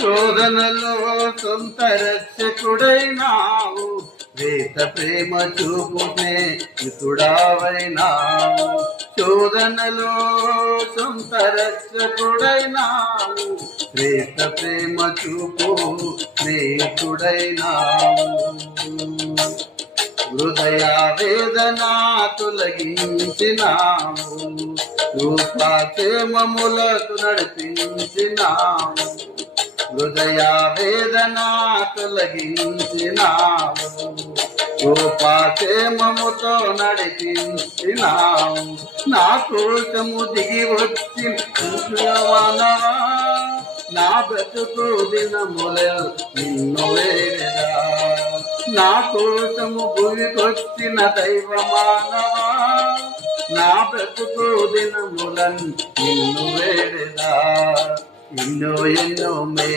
శోధనలో సొంత రక్షకుడైనావు, వేత ప్రేమ చూపునే ఇతుడావైనావు. శోధనలో సొంత రక్షకుడైనావు, వేత ప్రేమ చూపు నేతుడైనావు. హృదయ వేదన తొలగించినావు, రూపాక్షేమములకు నడిపించినావు. హృదయ వేదన తొలగించినావు, రూపాక్షేమముతో నడిపించినావు. నా కోసము దిగి వచ్చినవా, నా బ్రతుకు దినములే నిన్ను వేడెదా. నా కోసము భూమికొచ్చిన దైవమానవా, నా బ్రతుకు దినములను నిన్ను వేడెదా. ఎన్నో ఎన్నో